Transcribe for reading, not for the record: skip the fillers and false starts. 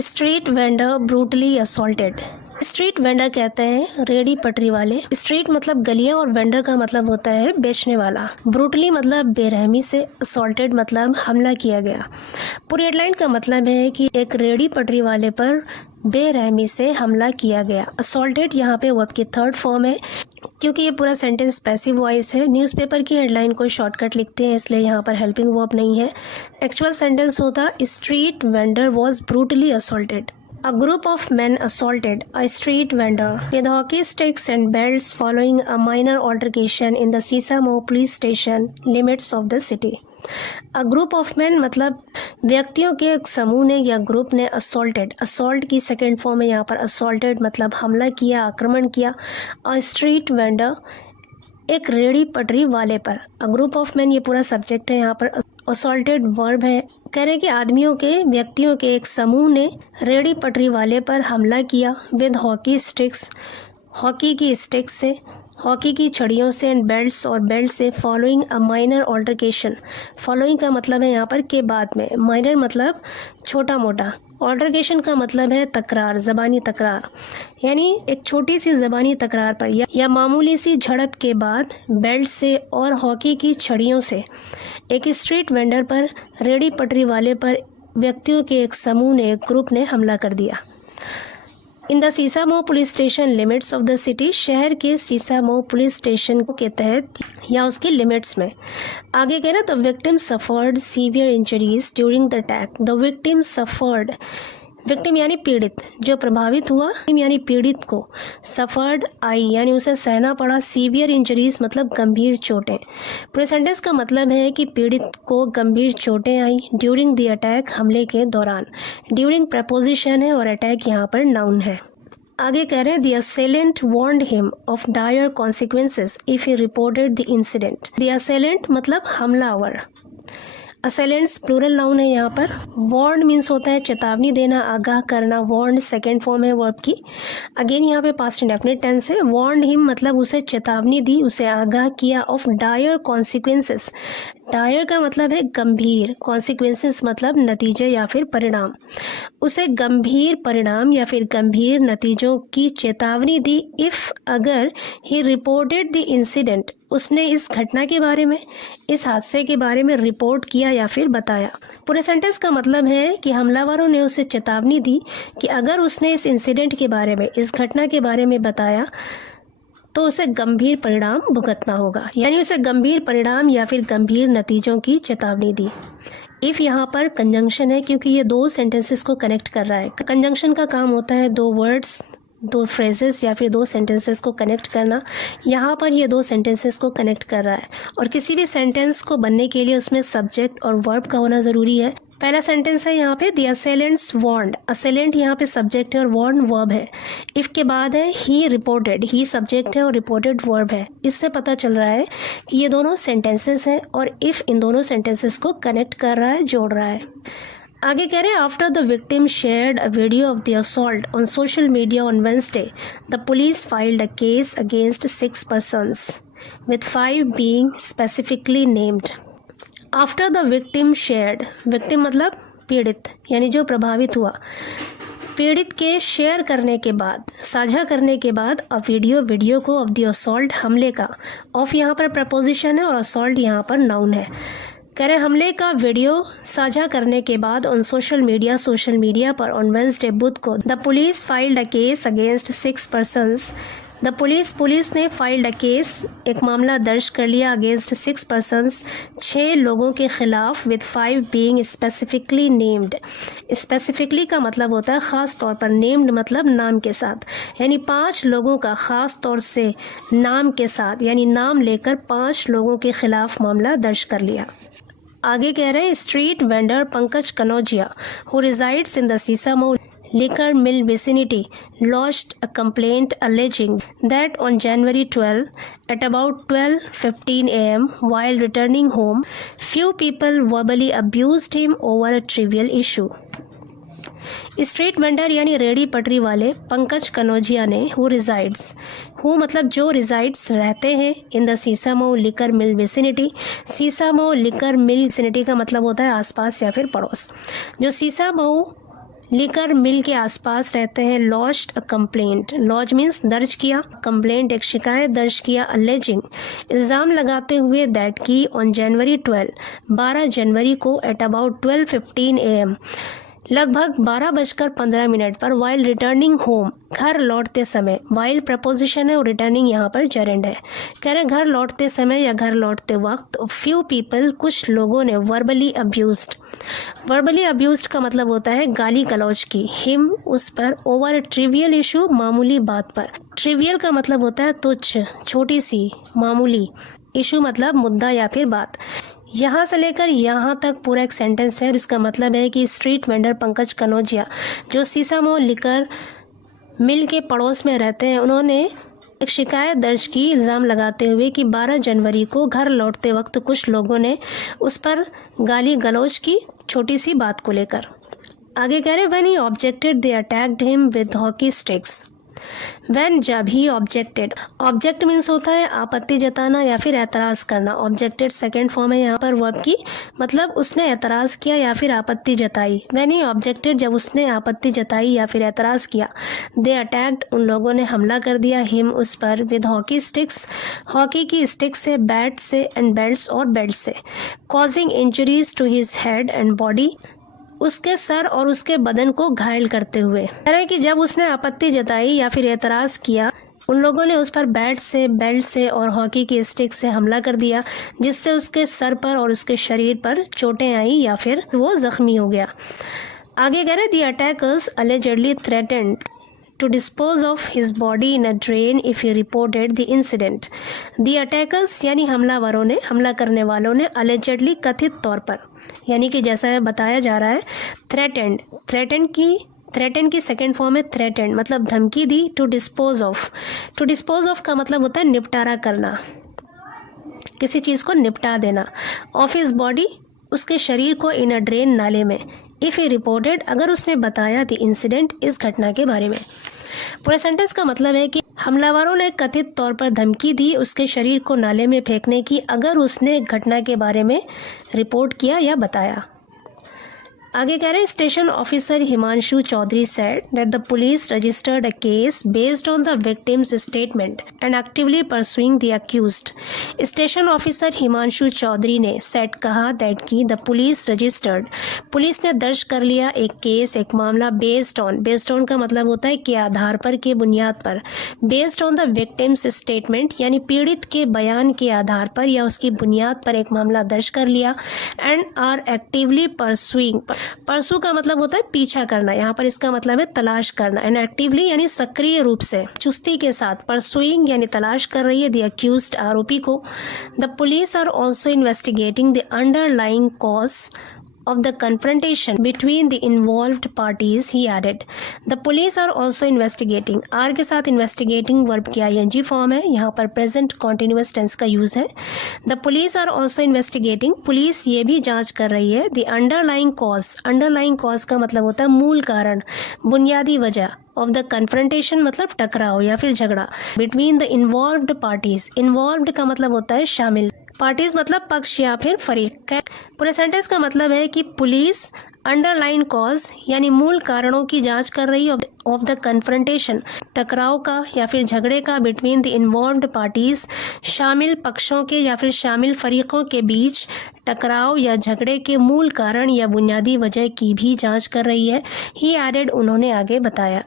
Street vendor brutally assaulted. Street vendor कहते हैं ready पटरी वाले। स्ट्रीट मतलब गलियां और वेंडर का मतलब होता है बेचने वाला। ब्रूटली मतलब बेरहमी से, असॉल्टेड मतलब हमला किया गया। पूरी हेडलाइन का मतलब है कि एक रेडी पटरी वाले पर बेरहमी से हमला किया गया। असॉल्टेड यहाँ पे वर्ब की थर्ड फॉर्म है क्योंकि ये पूरा सेंटेंस पैसिव वॉइस है। न्यूज़पेपर की हेडलाइन को शॉर्टकट लिखते हैं इसलिए यहाँ पर हेल्पिंग वर्ब नहीं है। एक्चुअल सेंटेंस होता street vendor was brutally assaulted. A group of men assaulted a street vendor with hockey sticks and belts following a minor altercation in the Sisamo police station limits of the city. A group of men मतलब व्यक्तियों के एक समूह ने या group ने assaulted, assault की second form है यहाँ पर assaulted मतलब हमला किया, आक्रमण किया। A street vendor एक रेड़ी पटरी वाले पर। अ ग्रुप ऑफ मैन ये पूरा सब्जेक्ट है, यहाँ पर असॉल्टेड वर्ब है। कह रहे हैं कि आदमियों के व्यक्तियों के एक समूह ने रेड़ी पटरी वाले पर हमला किया विद हॉकी स्टिक्स, हॉकी की स्टिक्स से, हॉकी की छड़ियों से, एंड बेल्ट्स और बेल्ट से, following a minor altercation. Following का मतलब है यहाँ पर के बाद में, माइनर मतलब छोटा मोटा, ऑल्टरकेशन का मतलब है तकरार, ज़बानी तकरार, यानी एक छोटी सी ज़बानी तकरार पर या मामूली सी झड़प के बाद बेल्ट से और हॉकी की छड़ियों से एक स्ट्रीट वेंडर पर, रेडी पटरी वाले पर व्यक्तियों के एक समूह ने, एक ग्रुप ने हमला कर दिया। In the Sisamau police station limits of the city, शहर के सीसामो पुलिस स्टेशन के तहत या उसके लिमिट्स में। आगे कह रहे the victim suffered severe injuries during the attack. The victim suffered, victim यानी पीड़ित, जो प्रभावित हुआ यानी पीड़ित को, सफर्ड आई यानी उसे सहना पड़ा, सीवियर इंजरीज मतलब गंभीर चोटें। पूरे सेंटेंस का मतलब है कि पीड़ित को गंभीर चोटें आई ड्यूरिंग द अटैक, हमले के दौरान। ड्यूरिंग प्रपोजिशन है और अटैक यहाँ पर नाउन है। आगे कह रहे हैं the assailant warned him of dire consequences if he reported the incident. The assailant मतलब हमलावर। असेलेंट्स प्लूरल नाउन है यहाँ पर। वार्न मीन्स होता है चेतावनी देना, आगाह करना। वार्न सेकेंड फॉर्म है वर्ब की। अगेन यहाँ पे पास्ट इंडेफिनिट टेंस है। वार्न हिम मतलब उसे चेतावनी दी, उसे आगाह किया, ऑफ डायर कॉन्सिक्वेंसेस। डायर का मतलब है गंभीर, कॉन्सिक्वेंसेस मतलब नतीजे या फिर परिणाम। उसे गंभीर परिणाम या फिर गंभीर नतीजों की चेतावनी दी इफ़ अगर ही रिपोर्टेड द इंसिडेंट, उसने इस घटना के बारे में, इस हादसे के बारे में रिपोर्ट किया या फिर बताया। पूरे सेंटेंस का मतलब है कि हमलावरों ने उसे चेतावनी दी कि अगर उसने इस इंसिडेंट के बारे में, इस घटना के बारे में बताया तो उसे गंभीर परिणाम भुगतना होगा, यानी उसे गंभीर परिणाम या फिर गंभीर नतीजों की चेतावनी दी। इफ़ यहाँ पर कंजंक्शन है क्योंकि ये दो सेंटेंसेस को कनेक्ट कर रहा है। कंजंक्शन का काम होता है दो वर्ड्स, दो फ्रेजेस या फिर दो सेंटेंसेस को कनेक्ट करना। यहाँ पर ये दो सेंटेंसेस को कनेक्ट कर रहा है और किसी भी सेंटेंस को बनने के लिए उसमें सब्जेक्ट और वर्ब का होना ज़रूरी है। पहला सेंटेंस है यहाँ पे द असेलेंट्स वार्नड। असेलेंट यहाँ पे सब्जेक्ट है और वार्न वर्ब है। इफ़ के बाद है ही रिपोर्टेड, ही सब्जेक्ट है और रिपोर्टेड वर्ब है। इससे पता चल रहा है कि ये दोनों सेंटेंसेस हैं और इफ़ इन दोनों सेंटेंसेस को कनेक्ट कर रहा है, जोड़ रहा है। आगे कह रहे हैं after the victim shared a video of the assault on social media on Wednesday, the police filed a case against 6 persons with 5 being specifically named. After the victim shared, victim मतलब पीड़ित यानी जो प्रभावित हुआ, पीड़ित के शेयर करने के बाद, साझा करने के बाद, वीडियो को ऑफ द असॉल्ट, हमले का। ऑफ यहाँ पर प्रपोजिशन है और असॉल्ट यहाँ पर नाउन है। कह रहे हमले का वीडियो साझा करने के बाद ऑन सोशल मीडिया पर ऑन वेंसडे, बुध को, the police filed a case against 6 persons। The police ने फाइल्ड अ केस, एक मामला दर्ज कर लिया, अगेंस्ट 6 persons, 6 लोगों के खिलाफ, with 5 being specifically named. Specifically का मतलब होता है ख़ास तौर पर, नेम्ड मतलब नाम के साथ, यानी 5 लोगों का ख़ास तौर से नाम के साथ, यानी नाम लेकर 5 लोगों के खिलाफ मामला दर्ज कर लिया। आगे कह रहे हैं street vendor Pankaj Kanaujia who resides in the Sisamau liquor mill vicinity lodged a complaint alleging that on January 12 at about 12:15 a.m. while returning home, few people verbally abused him over a trivial issue. Street vendor यानी ready पटरी वाले पंकज कनौजिया ने who resides, who मतलब जो resides रहते हैं, in the Sisamau liquor mill vicinity. Sisamau liquor mill vicinity का मतलब होता है आसपास या फिर पड़ोस। जो सीसामो लिकर मिल के आसपास रहते हैं। Lodged a complaint, lodge means दर्ज किया, कंप्लेंट एक शिकायत दर्ज किया। अलेजिंग इल्ज़ाम लगाते हुए दैट की ऑन जनवरी 12 जनवरी को एट अबाउट 12:15 AM लगभग 12:15 पर वाइल रिटर्निंग होम, घर लौटते समय, वाइल प्रपोजिशन है और रिटर्निंग यहाँ पर जेरेंड है। कह रहे घर लौटते समय या घर लौटते वक्त फ्यू पीपल, कुछ लोगों ने वर्बली अब्यूज्ड, वर्बली अब्यूज्ड का मतलब होता है गाली गलौज की, हिम उस पर, ओवर ए ट्रिवियल इशू मामूली बात पर। ट्रिवियल का मतलब होता है तुच्छ, छोटी सी, मामूली, इशू मतलब मुद्दा या फिर बात। यहाँ से लेकर यहाँ तक पूरा एक सेंटेंस है और इसका मतलब है कि स्ट्रीट वेंडर पंकज कनौजिया जो सीसामऊ लिकर मिल के पड़ोस में रहते हैं, उन्होंने एक शिकायत दर्ज की इल्ज़ाम लगाते हुए कि 12 जनवरी को घर लौटते वक्त कुछ लोगों ने उस पर गाली गलौज की, छोटी सी बात को लेकर। आगे कह रहे when he objected they attacked him with hockey sticks. When जब ही ऑब्जेक्टेड, ऑब्जेक्ट मीन्स होता है आपत्ति जताना या फिर एतराज़ करना। ऑब्जेक्टेड सेकेंड फॉर्म है यहाँ पर वर्ब की, मतलब उसने एतराज़ किया या फिर आपत्ति जताई। व्हेन ही ऑब्जेक्टेड, जब उसने आपत्ति जताई या फिर एतराज़ किया। दे अटैक्ड, उन लोगों ने हमला कर दिया, हिम उस पर, विद हॉकी स्टिक्स, हॉकी की स्टिक से, बैट से, एंड बेल्ट्स और बेल्ट से। Causing injuries to his head and body, उसके सर और उसके बदन को घायल करते हुए। कह रहे कि जब उसने आपत्ति जताई या फिर एतराज किया, उन लोगों ने उस पर बैट से, बेल्ट से और हॉकी की स्टिक से हमला कर दिया, जिससे उसके सर पर और उसके शरीर पर चोटें आई या फिर वो जख्मी हो गया। आगे कह रहे the attackers allegedly threatened to dispose of his body in a drain if he reported the incident. The attackers यानी हमलावरों ने, हमला करने वालों ने, allegedly कथित तौर पर, यानी कि जैसा बताया जा रहा है, थ्रेटन की सेकेंड फॉर्म है थ्रेटेंड, मतलब धमकी दी। टू डिस्पोज ऑफ का मतलब होता है निपटारा करना, किसी चीज़ को निपटा देना। ऑफ हिज बॉडी, उसके शरीर को, इन अ ड्रेन, नाले में। इफ़ ही रिपोर्टेड, अगर उसने बताया, द इंसिडेंट, इस घटना के बारे में। पूरे सेंटेंस का मतलब है कि हमलावरों ने कथित तौर पर धमकी दी उसके शरीर को नाले में फेंकने की, अगर उसने घटना के बारे में रिपोर्ट किया या बताया। आगे कह रहे हैं station officer Himanshu Chaudhary said that the police registered a case based on the victim's statement and actively pursuing the accused. Station officer Himanshu Chaudhary ने सेड कहा दैट की द पुलिस रजिस्टर्ड, पुलिस ने दर्ज कर लिया एक केस, एक मामला, बेस्ड ऑन का मतलब होता है के आधार पर, के बुनियाद पर, based on the victim's statement यानी पीड़ित के बयान के आधार पर या उसकी बुनियाद पर एक मामला दर्ज कर लिया, एंड आर एक्टिवली परसुइंग, परसू का मतलब होता है पीछा करना, यहाँ पर इसका मतलब है तलाश करना, एंड एक्टिवली यानी सक्रिय रूप से, चुस्ती के साथ, परसुइंग यानी तलाश कर रही है, द अक्यूज्ड, आरोपी को। The police are also investigating the underlying cause of the confrontation between the involved parties, he added. The police are also investigating. R के साथ investigating verb की ing फॉर्म है, यहाँ पर present continuous tense का use है। The police are also investigating. Police ये भी जांच कर रही है। The underlying cause का मतलब होता है मूल कारण, बुनियादी वजह। ऑफ द कन्फ्रंटेशन मतलब टकराव या फिर झगड़ा। Between the involved parties, involved का मतलब होता है शामिल, पार्टीज मतलब पक्ष या फिर फरीक। पूरे सेंटेंस का मतलब है कि पुलिस अंडरलाइन कॉज यानी मूल कारणों की जांच कर रही है, ऑफ द कन्फ्रंटेशन टकराव का या फिर झगड़े का, बिटवीन द इन्वॉल्व्ड पार्टीज शामिल पक्षों के या फिर शामिल फरीकों के बीच टकराव या झगड़े के मूल कारण या बुनियादी वजह की भी जांच कर रही है। ही एडेड, उन्होंने आगे बताया।